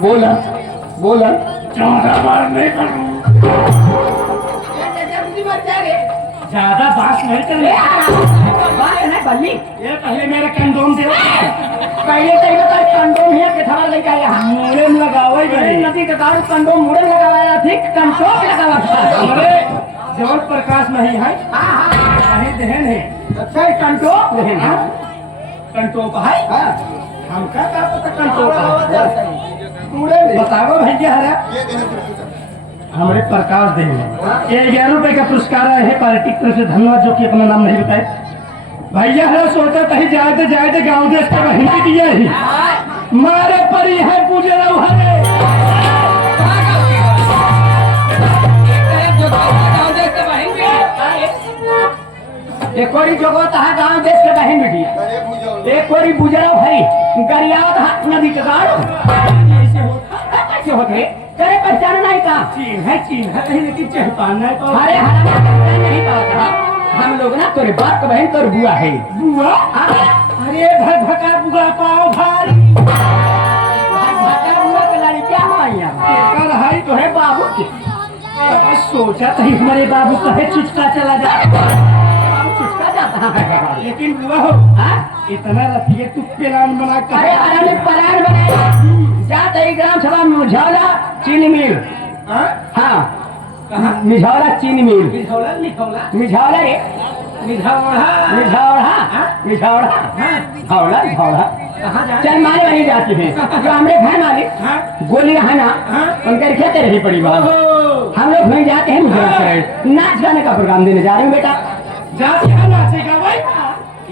बोला बोला। ज्यादा बात नहीं करूँ, ज्यादा बात नहीं करूँ। बल्ली ये पहले मेरा कंडोम दे। पहले तो कंडोम है कि थवा लेके आया मुड़े में लगावे गए। नदी के दारू कंडोम मुड़े में लगाया थी कंटोप लगावा था। अरे जवन प्रकाश नहीं है, वही दहन है। अच्छा कंटोप है ना कंटोप है। हमका क्या पता कंटोप है? मुड़े में बताओ भैया हरा हमारे प्रकाश देने ये 11 रुपए का पुरस्कार आया है पार्टी की तरफ से। धन्यवाद, जो कि अपना नाम नहीं बताए। भैया हरा सोचा था जाए थे गाँव देश का हिंदी दिया ही मारे परी है पूजे रहो हरे। एक कोरी जोगोता है गांव देश के बहन बेटी एक कोरी बुजरा भाई गरियावत हाथ नदी के गाड़ो कैसे होते करे पहचान नहीं का चीन है कहीं, लेकिन चहपाना है तो अरे हरा नहीं पता हम लोग ना तोरे बाप का बहन तोर बुआ है बुआ। अरे भका बुआ पाओ भारी भाटा बुआ के लाड़ी क्या हुआ यहाँ कर है तो तोरे बाबू की सोचा था हमारे बाबू कहे चुचका चला जा, चुटका जाता है लेकिन बुआ हो इतना रतिये तू प्लान बना कर। अरे हरा ने परार बनाया जाते ही ग्राम सभा में मुझौला चीनी मिल हाँ मिझौला चीनी मिल मिझौला मिझौला रे मिझौला मिझौला झौला झौला कहाँ जा चल मारे वहीं जाती है जो हमारे घर मालिक गोली है ना उनके खेते रही पड़ी बात हम लोग वहीं जाते हैं नाच गाने का प्रोग्राम देने जा रहे हैं बेटा जाती है नाचेगा भाई।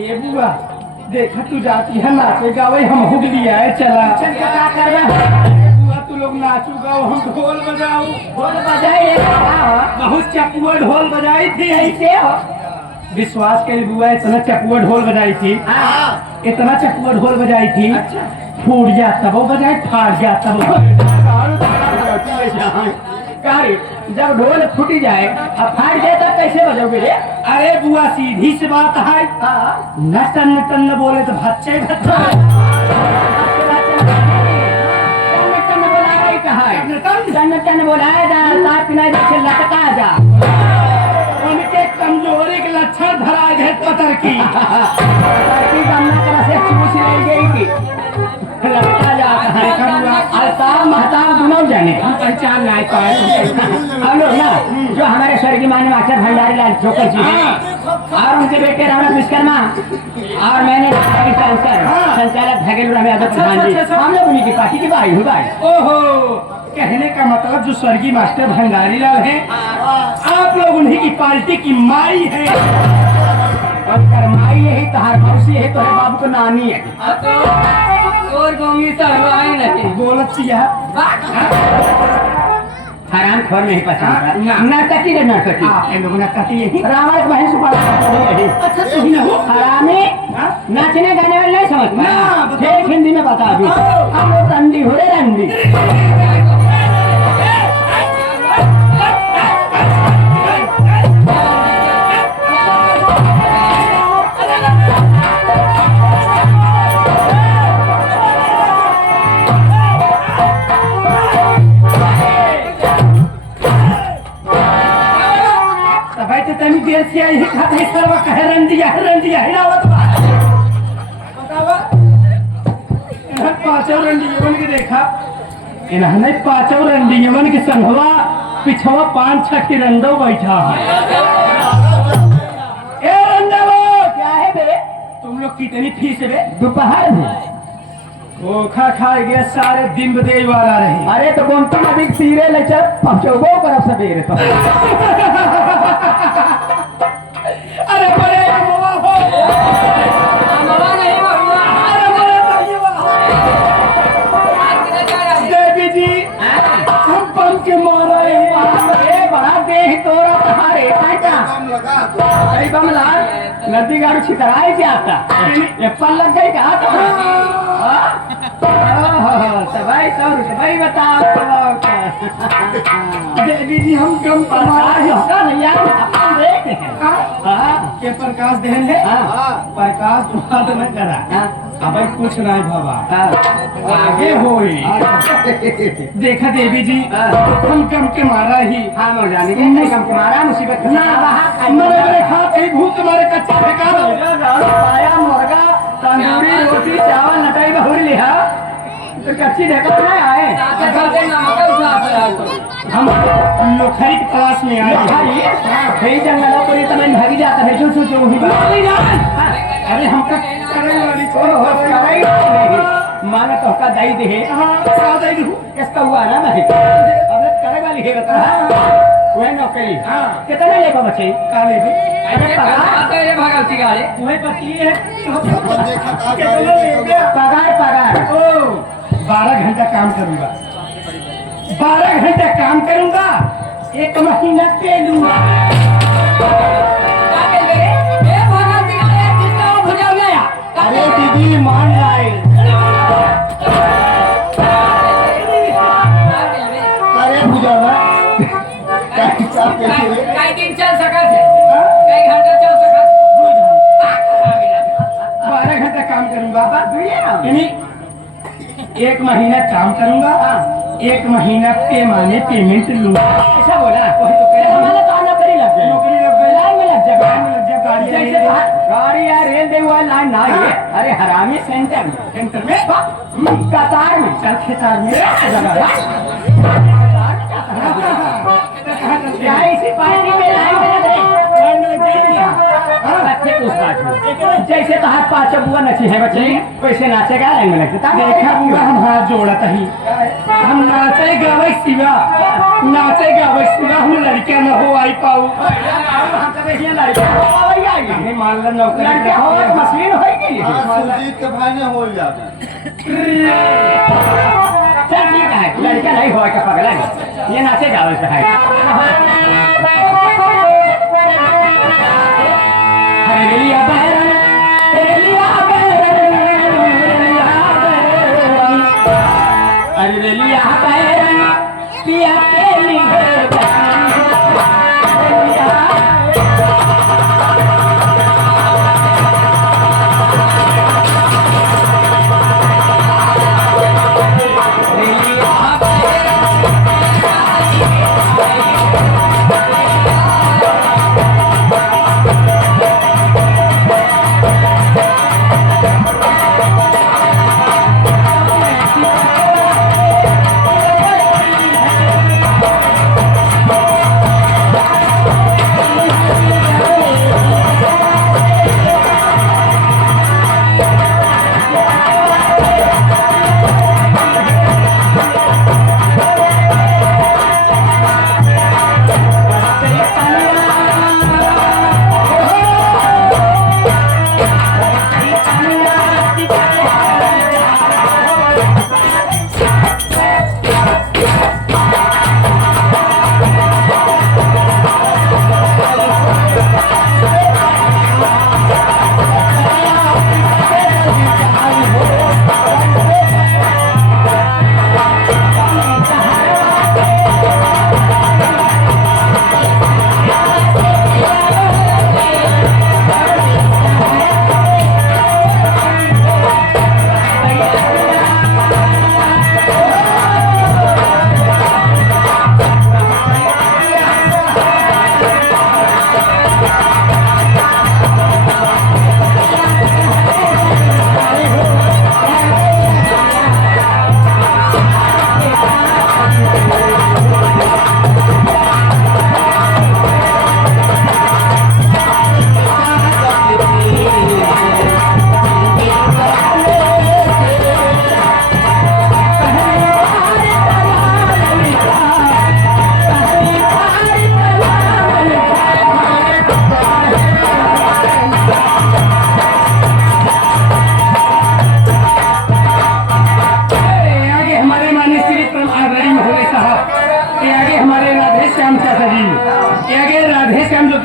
ये बुआ देखा तू जाती है नाचेगा भाई, हम हुक दिया है चला चल के क्या कर रहा बुआ तू लोग नाचूगा हम ढोल बजाऊ। ढोल बजाए बहुत चपुआ ढोल बजाई थी। ऐसे हो विश्वास के बुआ इतना चपुआ ढोल बजाई थी, इतना चपुआ ढोल बजाई थी फूट जा तब वो बजाए फाट जा तब कारी जब ढोल फूटी जाए अब फाट जाए तब कैसे बजोगे रे अरे बुआ सीधी सी बात है, नटन नटन न बोले तो भच्चे भच्चे टन बोलाया जा लात पिनाई से लटका जा उनके कमजोरी के लक्षण धरा गए पतर की गन्ना करा से चूस ले गई की लटका जाता है अल्ताफ महताब दोनों जाने हम पहचान नहीं पाए। हम लोग ना जो हमारे स्वर्गीय माननीय मास्टर भंडारी लाल ठोकर जी हैं और उनके बेटे राणा विश्वकर्मा और मैंने संचालक भगेल राम यादव प्रधान जी हम लोग उन्हीं की पार्टी की बारी हुआ है। ओहो, कहने का मतलब जो स्वर्गीय मास्टर भंडारी लाल है आप लोग उन्हीं की पार्टी की माई है। और करमाई यही तहार मौसी है तो बाबू को नानी है और गोमी सहवाई नहीं बोलत किया हराम खोर नहीं पसंद नर्तकी रे नर्तकी इन लोगों ने कटी यही रावण बहन सुपा अच्छा तुम ना हो हरामी नाचने गाने वाले नहीं समझ ना, फिर हिंदी में बता दी हम लोग रंडी हो रे रंडी तनी देर से आई खाते सर्व कहे रंडिया हिलावत बतावा इन्हें पांचों रंडियवन के देखा इन्होंने पांचों रंडियवन के संघवा पिछवा 5-6 की रंडो बैठा ए रंडो क्या है बे तुम लोग कितनी फीस बे? दोपहर में धोखा खाए गए सारे दिन बदे वाला रहे। अरे तो कौन तुम अभी तीरे ले चल पहुंचोगो करब सवेरे तो अरे बड़े मवा हो मवा नहीं मवा अरे बड़े देवी जी हम बम के मारा ए बड़ा देह तोरा तहारे काटा अरे बम लाल नदी गाड़ी छितराए क्या आता एप्पल लग गई कहा सबाई सबाई बताओ देवी जी हम कम भैया के प्रकाश दहन है प्रकाश बात न करा अब कुछ नहीं बाबा हाँ। आगे होई देखा देवी जी हम कम के मारा ही हाँ मर जाने के कम तुम्हारा मुसीबत ना मरे खा कहीं भूख तुम्हारे कच्चा फेंका पाया मुर्गा तंदूरी रोटी चावल नटाई बहुरी लिहा तो कच्ची देखो नहीं आए हम लोखरी की तलाश में आए कई जंगलों को तो मैं भागी जाता है जो सोचो वही बात अरे हमका करे वाली माना तो का दाई दे किसका हुआ ना मैं अब करे वाली है बता वह नौकरी कितना लेगा बच्चे काले भी अरे भागलती गाड़ी वही पति है पगार पगार ओ 12 घंटा काम करूंगा 12 घंटा काम करूंगा 1 महीना पे लूंगा अरे दीदी मान लाए अरे बुझावा कई दिन चल सका थे कई घंटा चल सका 12 घंटा काम करूंगा यानी 1 महीना काम करूंगा 1 महीना पे माने पेमेंट लूंगा ऐसा बोला वही तो कह रहा हमारा तो नौकरी लग गई नौकरी लग गई लाइन में लग जा लाइन में लग जा गाड़ी जैसे गाड़ी या रेल दे हुआ लाइन ना है अरे हरामी सेंटर में कतार में चल खेतार में इसी पार्टी में लाइन में लग जैसे तो हाथ पाँच बुआ नची है बच्चे वैसे नाचेगा लाइन में लगता देखा बुआ हम हाथ जोड़त ही हम नाचे गावे सिवा हम लड़कियां न हो आई पाऊ मान लो नौकरी मशीन होगी सुरजीत के भाई ने हो जाता चल ठीक है लड़का नहीं हुआ का पगला ये नाचे गावल पे है हरेलिया बहरन हरेलिया बहरन पिया के लिए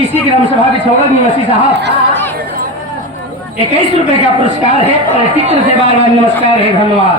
किसी ग्राम सभा बिछौड़ा निवासी साहब 21 रुपए का पुरस्कार है और चित्र से बार बार नमस्कार है धन्यवाद।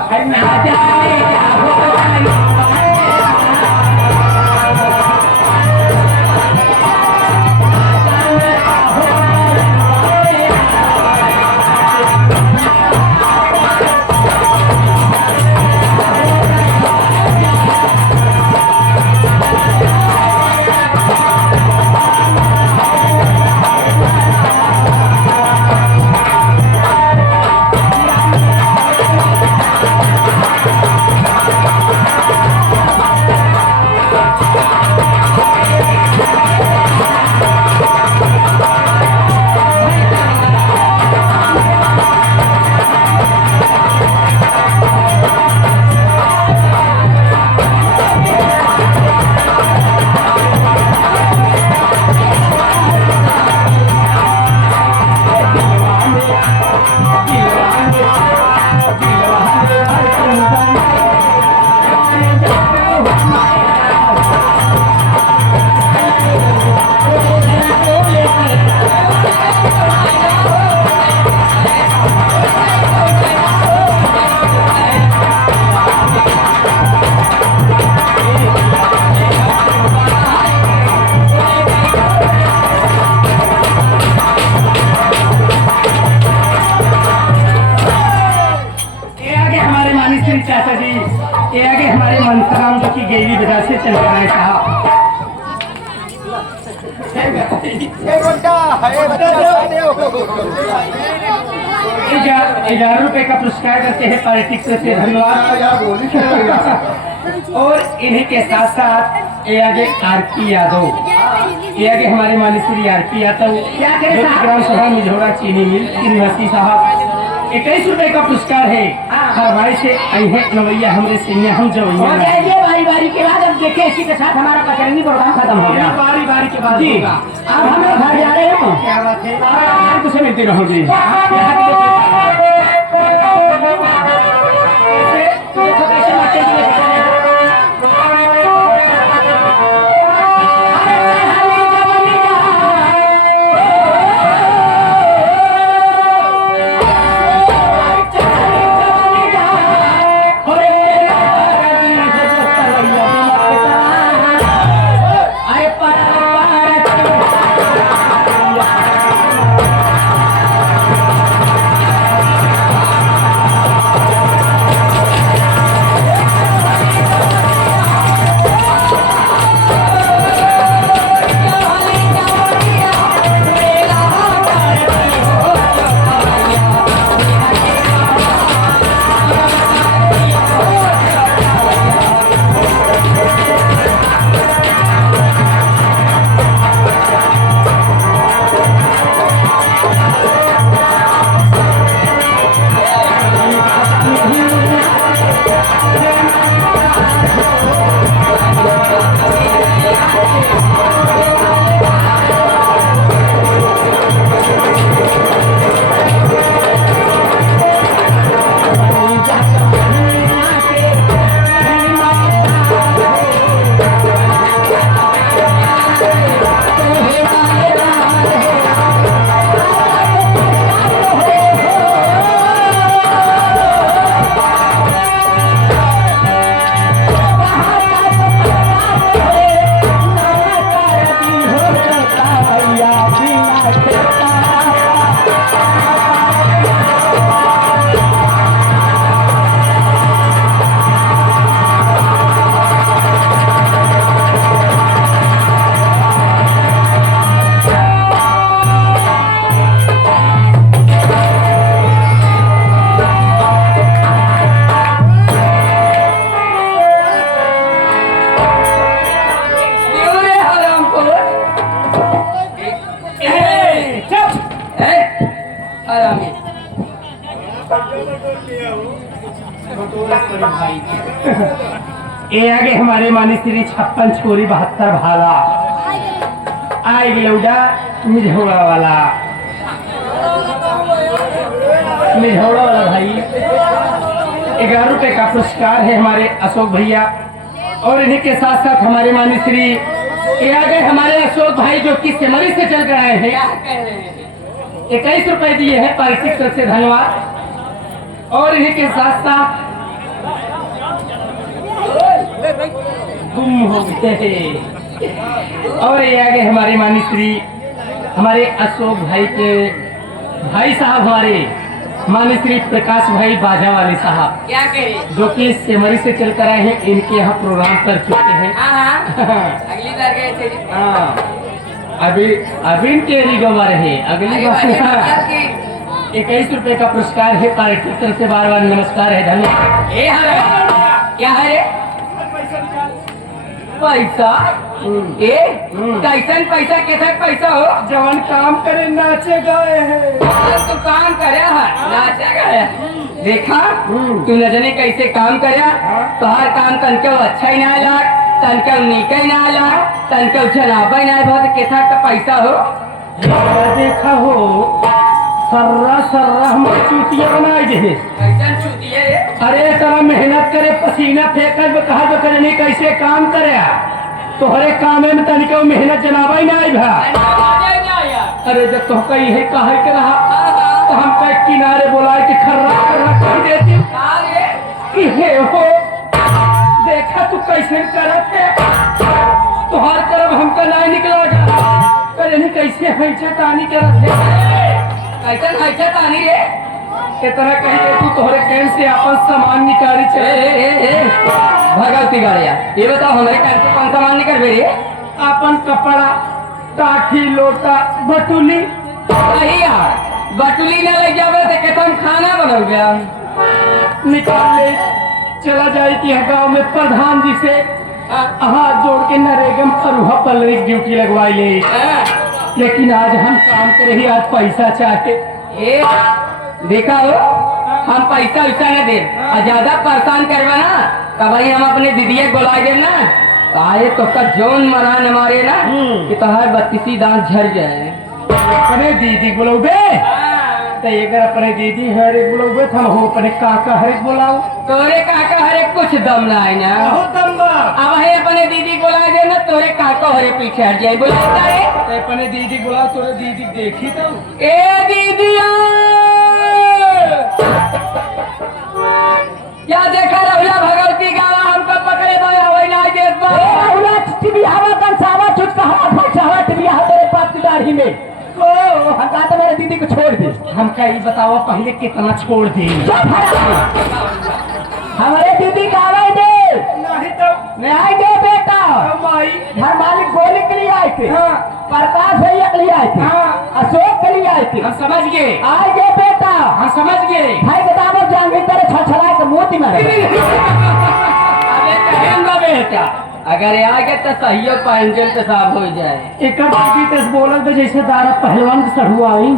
ये आगे हमारे मंत्राम जो की गेली बाजार से चल रहा है साहब। ₹11 का पुरस्कार करते हैं पॉलिटिक्स से धन्यवाद। और इन्हीं के साथ साथ ये आगे आरपी यादव, ये आगे हमारे माननीय आरपी यादव क्या करें जो कि साहब? ग्राम सभा मिझौरा चीनी मिल की निवासी साहब, ₹21 का पुरस्कार है। हर भाई से आई है नवैया हमरे सिंह हम हो जवैया जाएंगे बारी बारी के बाद। अब देखिए इसी के साथ हमारा कचरंगी प्रोग्राम खत्म हो गया। बारी बारी के बाद जी होगा। अब हम लोग घर जा रहे हैं। क्या बात है? और कुछ मिलती रहो जी। देखो कैसे बच्चे के लिए बचा रहे हैं। अरे ये आगे हमारे मानी श्री 56 छोरी 72 भाला आई लौडा मिझौड़ा वाला भाई। ₹11 का पुरस्कार है हमारे अशोक भैया। और इन्हीं के साथ साथ हमारे मानी श्री ये आगे हमारे अशोक भाई जो कि सिमरी से चल कर आए हैं, 21 रुपए दिए हैं पारिश्रमिक तरफ से धन्यवाद। और इन्हीं के साथ साथ गुम हो गए। और ये आगे हमारे माननीय श्री हमारे अशोक भाई के भाई साहब, हमारे माननीय श्री प्रकाश भाई बाजा वाले साहब, क्या करें? जो कि सिमरी से चल कर आए हैं, इनके यहाँ प्रोग्राम कर चुके हैं। अगली बार गए थे। हाँ, अभी इनके रिगवा रहे अगली बार। 21 का पुरस्कार है पार्टी तरफ से, बार बार नमस्कार है, धन्यवाद। ए हरा क्या है रे? पैसा ए कैसन पैसा कैसा पैसा हो? जवान काम करे नाचे गए हैं। आज तो काम करे है नाचा गया देखा तू न जाने कैसे काम करे तो हर काम तनके अच्छा ही ना लाग तनके नीक ही ना लाग तनके जनाबा ही ना बहुत कैसा का पैसा हो देखा हो सर्रा हम चूतिया बनाई दे। कैसन चूतिए रे? अरे तरह मेहनत करे पसीना फेंकर कहा तो करे नहीं कैसे काम करे तो हरे काम में तनिको मेहनत जनाबा ही ना आई भा। अरे जब तो कही है कहे के रहा तो हम कई किनारे बोलाए कि खर्रा खर्रा कह देती कि हे हो देखा तू कैसे करत है तो हर तरफ हमका नहीं निकला करे नहीं कैसे हैचा तानी करत है कैसन हैचा तानी रे? इतना कहीं दे तू तोहरे कैन से अपन सामान निकाली चले भगवती गाड़िया ये बताओ हमारे कैन से कौन सामान निकल बे रे अपन कपड़ा काठी लोटा बटुली नहीं यार बटुली न ले जावे तो केतन खाना बनल गया निकाल ले चला जाए कि गांव में प्रधान जी से हाथ जोड़ के नरेगा में फरुहा पल्लरी की ड्यूटी लगवाई ले लेकिन आज हम काम करे ही आज पैसा चाहते ए देखा हो हम पैसा वैसा न दे और ज्यादा परेशान करवा ना तब भाई हम अपने दीदी को बुला दे ना तो आए तो का जोन मरान हमारे ना कि तुम्हारे 32 दांत झड़ जाए अपने दीदी बुलाओगे तो एक अपने दीदी हरे बुलाओगे हम हो अपने काका हरे बुलाओ तोरे काका हरे कुछ दम ना है ना बहुत दम बा अब है अपने दीदी को बुला दे ना तोरे काका हरे पीछे हट जाए बुलाता है तो अपने दीदी बुलाओ तोरे दीदी देखी तो ए दीदी क्या देखा रहुला भगवती गावा हमको पकड़े बाया वही ना देख बा राहुला टीवी हवा कंसावा चुटका हवा फसावा टीवी तेरे पाप की दाढ़ी में ओ हम कहा तो मेरे दीदी को छोड़ दे हम क्या ये बताओ पहले कितना छोड़ दी चुप हमारे दीदी का आवाज दे नहीं तो मैं आए दे बेटा माई घर मालिक गोली के लिए आए थे हाँ प्रकाश भैया के लिए आए थे हाँ अशोक के लिए आए थे हम समझ गए आए दे बेटा हम समझ गए भाई बताओ जहांगीर तेरे छछलाए के मोती मारे अबे कहेंगा बेटा अगर आ गए तो सही पैंजल पेशाब हो जाए एक दीदी तस बोलल तो जैसे दारा पहलवान के सढ़ुआ आई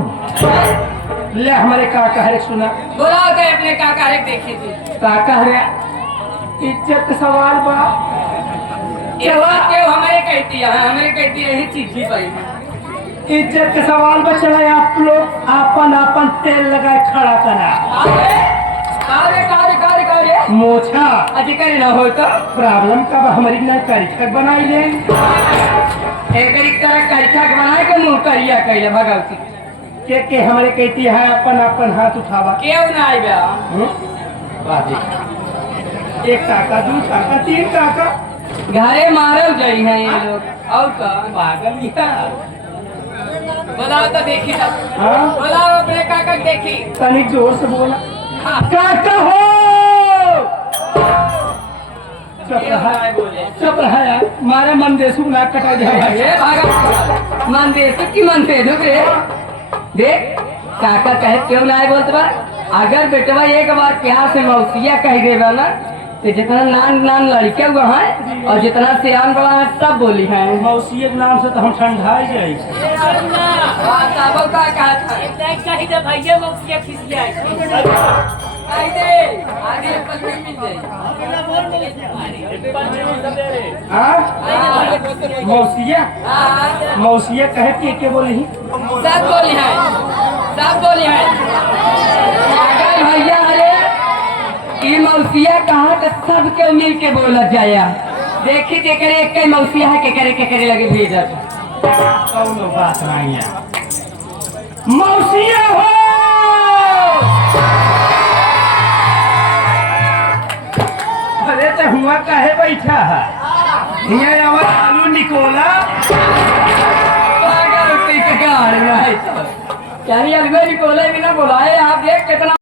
ले हमारे काका हरे सुना बुलाओ तो अपने काका हरे देखी थी काका हरे इज्जत का सवाल बा ये बात क्यों हमारे कहती है हमारे कहती है यही चीज ही पाई इज्जत का सवाल बा चला आप लोग आपन तेल लगाए खड़ा करा कार्य मोछा अधिकारी ना हो तो प्रॉब्लम का बा हमारी ना करीखक बनाई ले एक तरह करिया बनाए के मुंह करिया कहले भगवती के हमारे कहती है अपन हाथ उठावा क्यों ना आई बा बाजी एक काका दू काका तीन काका घरे मारल गई है ये लोग और का पागल गया बुलाओ तो देखी था हाँ बुलाओ अपने काका को देखी तनिक जोर से बोला हाँ काका हो चुप रहा यार मारे मन देसु ना कटा जाए ये भागा मन दे की मन दे दो रे देख काका कहे क्यों ना आए बोलते बा अगर बेटवा एक बार प्यार से मौसिया कह देगा ना तो जितना नान लड़के हुआ है और जितना सियान बड़ा है सब बोली है मौसी के नाम से तो हम ठंडाई जाए मौसिया कहे के बोली सब बोली है सब बोली है अगर भैया अरे ये मौसिया कहा तो सबके मिल के बोला जाया देखी के करे एक मौसिया है के करे लगे भेजत कौनो बात नहीं है मौसिया हो अरे तो हुआ काहे बैठा है ये हमारा आलू निकोला पागल की कार में है क्या ये अलवे निकोले बिना बुलाए आप देख कितना